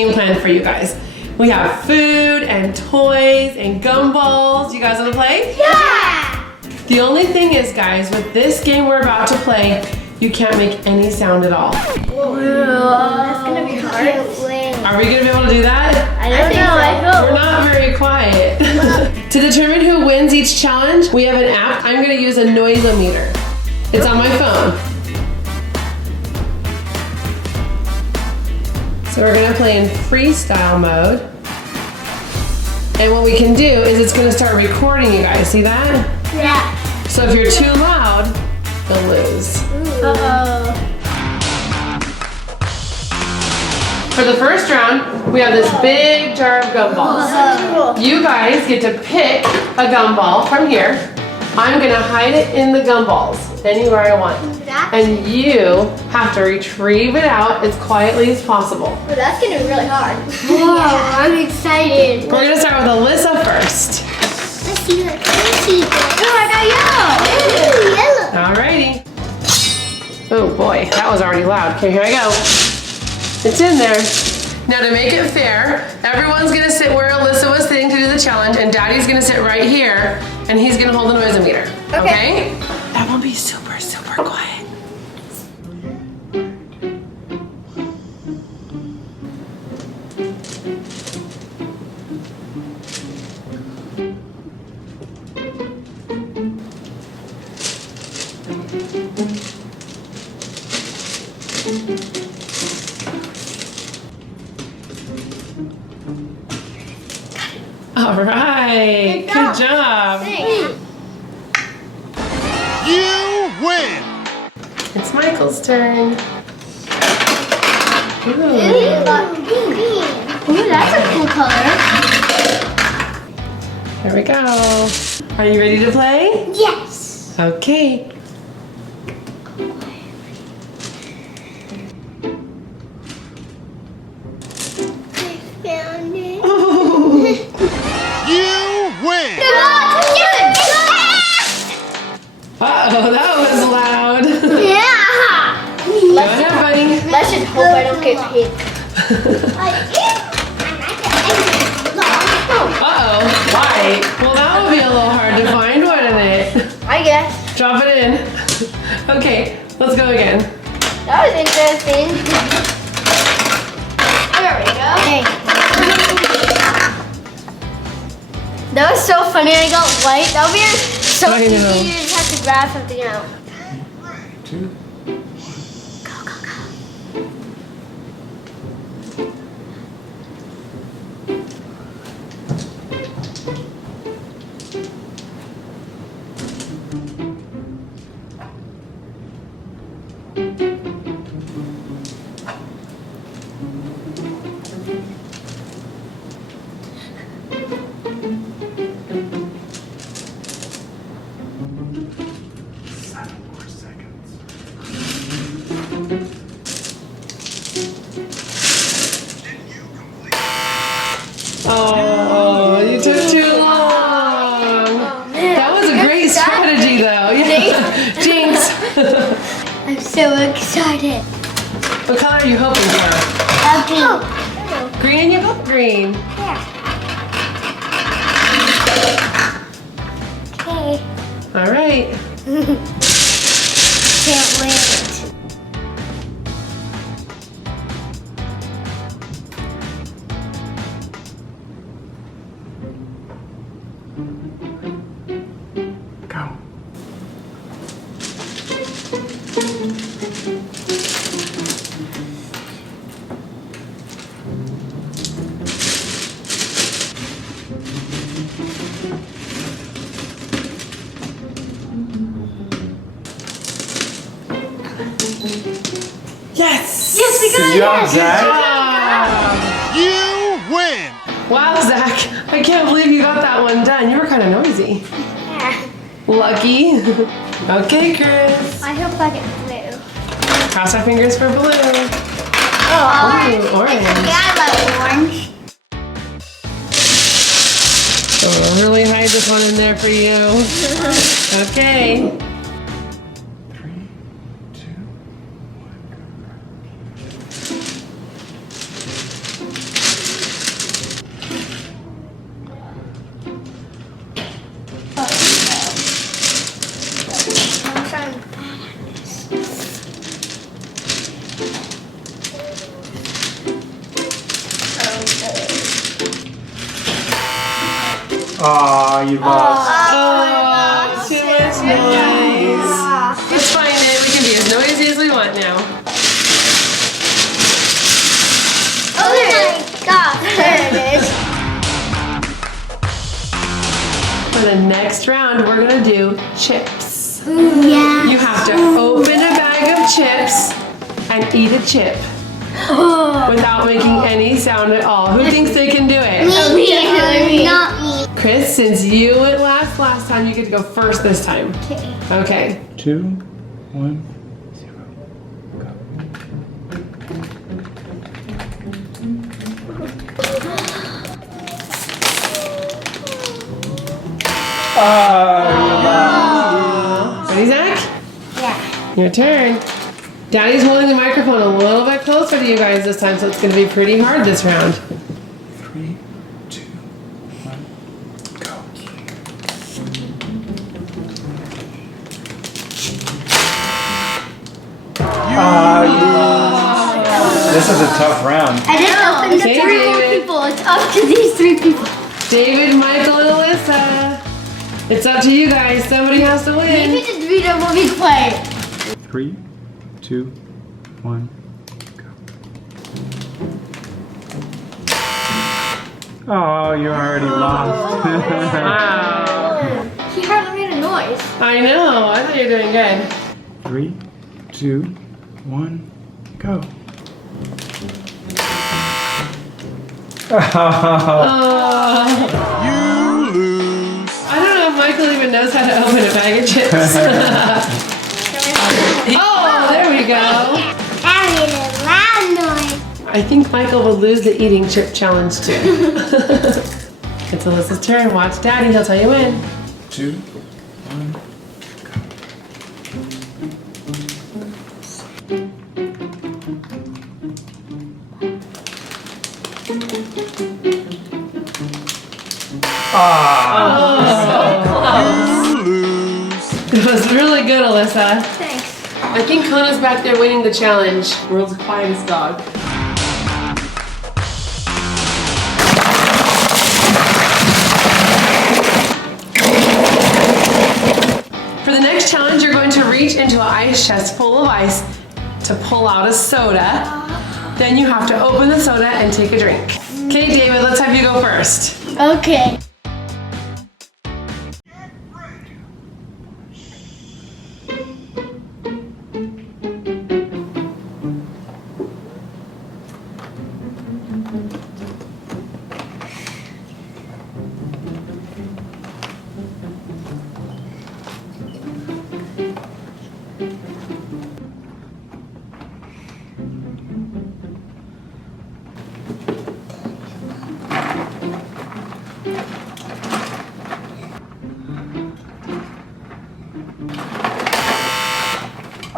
game plan for you guys. We have food and toys and gumballs. You guys want to play? Yeah! The only thing is, guys, with this game we're about to play, you can't make any sound at all. Whoa, that's gonna be hard. Are we gonna be able to do that? I don't know. We're not very quiet. To determine who wins each challenge, we have an app. I'm gonna use a noisometer. It's on my phone. So we're gonna play in freestyle mode. And what we can do is it's gonna start recording you guys. See that? Yeah. So if you're too loud, you'll lose. Uh-oh. For the first round, we have this big jar of gumballs. You guys get to pick a gumball from here. I'm gonna hide it in the gumballs, anywhere I want. And you have to retrieve it out as quietly as possible. Oh, that's gonna be really hard. Whoa, I'm excited. We're gonna start with Alyssa first. Let's see that. Oh, I got yellow. Alrighty. Oh boy, that was already loud. Okay, here I go. It's in there. Now to make it fair, everyone's gonna sit where Alyssa was sitting to do the challenge, and Daddy's gonna sit right here, and he's gonna hold the noisometer. Okay? That won't be super, super quiet. All right, good job. Thanks. You win! It's Michael's turn. Ooh. Ooh, that's a cool color. Here we go. Are you ready to play? Yes. Okay. Found it. You win! Uh-oh, that was loud. Yeah. Go ahead, buddy. Let's just hope I don't get hit. Uh-oh, white. Well, that would be a little hard to find, wouldn't it? I guess. Drop it in. Okay, let's go again. That was interesting. There we go. Hey. That was so funny. I got white. That would be so I easy. know. You just have to grab something out. 2. Go, go, go. Oh, you took too long. That was a great strategy, though. Yeah. Jinx. I'm so excited. What color are you hoping for? Green. Green? You hope green. Okay. All right. Can't wait. Go. Yes! Yes, we got Good it. job, Zach. Job. You win! Wow, Zach. I can't believe you got that one done. You were kind of noisy. Yeah. Lucky. Okay, Chris. I hope I get blue. Cross our fingers for blue. Oh, Ooh, orange. I love orange. So we'll really hide this one in there for you. Okay. 3, 2, 1, go. Aw, you lost. Oh, too much noise. Let's find it. We can be as noisy as we want now. Oh my gosh, there it is. For the next round, we're gonna do chips. Yeah. You have to open a bag of chips and eat a chip without making any sound at all. Who thinks they can do it? Me. Not me. Chris, since you went last time, you get to go first this time. Okay. 2, 1, 0, go. Ready, Zach? Yeah. Your turn. Daddy's holding the microphone a little bit closer to you guys this time, so it's going to be pretty hard this round. 3, 2, 1, go. This is a tough round. I didn't open the Okay, 3 more David. people. It's up to these 3 people. David, Michael, and Alyssa. It's up to you guys. Somebody has to Maybe win. just read what we play. 3, 2, 1, go. Oh, you already lost. Wow. He hardly made a noise. I know. I thought you were doing good. 3, 2, 1, go. Oh. You lose. I don't know if Michael even knows how to open a bag of chips. Oh, there we go. That made a loud noise. I think Michael will lose the eating chip challenge too. It's Alyssa's turn. Watch Daddy. He'll tell you when. 2, 1, you lose. It was really good, Alyssa. Thanks. I think Kona's back there winning the challenge. World's quietest dog. For the next challenge, you're going to reach into an ice chest full of ice to pull out a soda. Then you have to open the soda and take a drink. Okay, David, let's have you go first. Okay.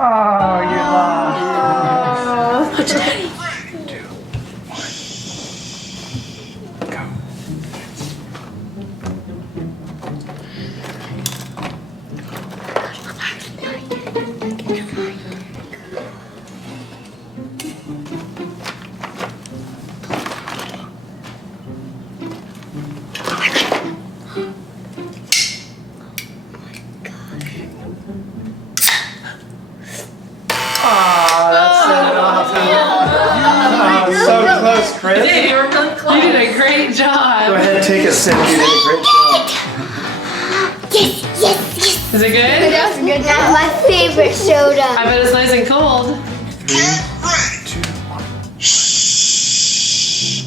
Oh, you lost. Watch Daddy. 2, 1, go. So close, Chris. Dave, you were really close. You did a great job. Go ahead and take a sip. You did a great job. Yes, yes, yes. Is it good? That was good. That's my favorite soda. I bet it's nice and cold. 3, 2, 1. You lose.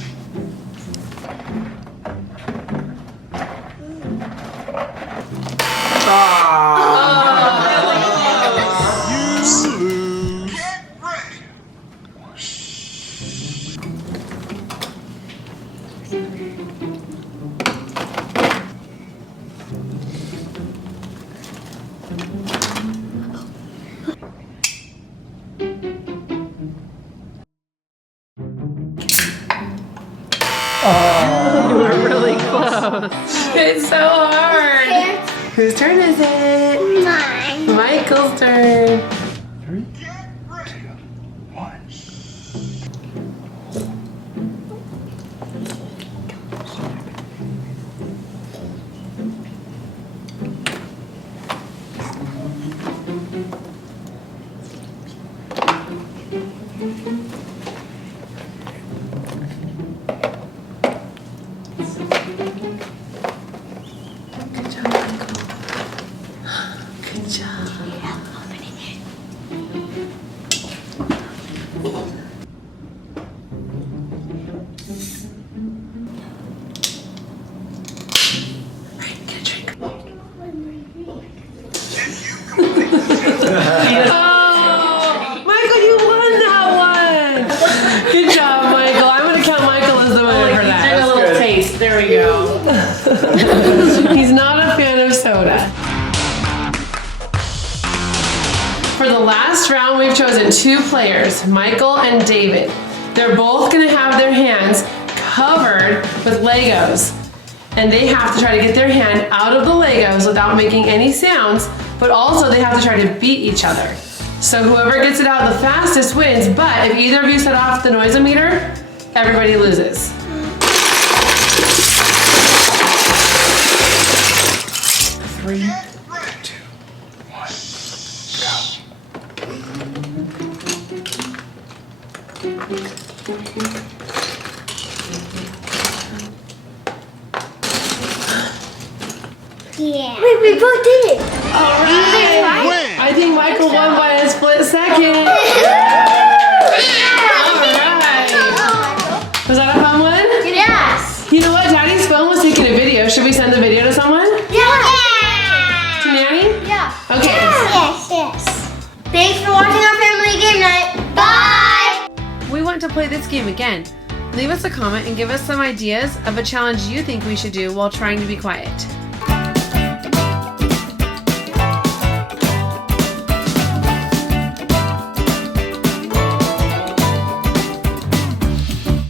You were really close. It's so hard. Whose turn is it? Mine. Michael's turn. 3, 2, 1. There we go. He's not a fan of soda. For the last round, we've chosen 2 players, Michael and David. They're both gonna have their hands covered with Legos. And they have to try to get their hand out of the Legos without making any sounds, but also they have to try to beat each other. So whoever gets it out the fastest wins, but if either of you set off the noise-o-meter, everybody loses. Three, 2, 1, Yeah. Wait, we both did it. All right. Win. I think Michael won by a split second. All right. Was that a fun one? Yes. You know what? Daddy's phone was taking a video. Should we send the video to someone? Yeah. To Nanny? Yeah. Okay. Yes. Thanks for watching our family game night. Bye. We want to play this game again. Leave us a comment and give us some ideas of a challenge you think we should do while trying to be quiet.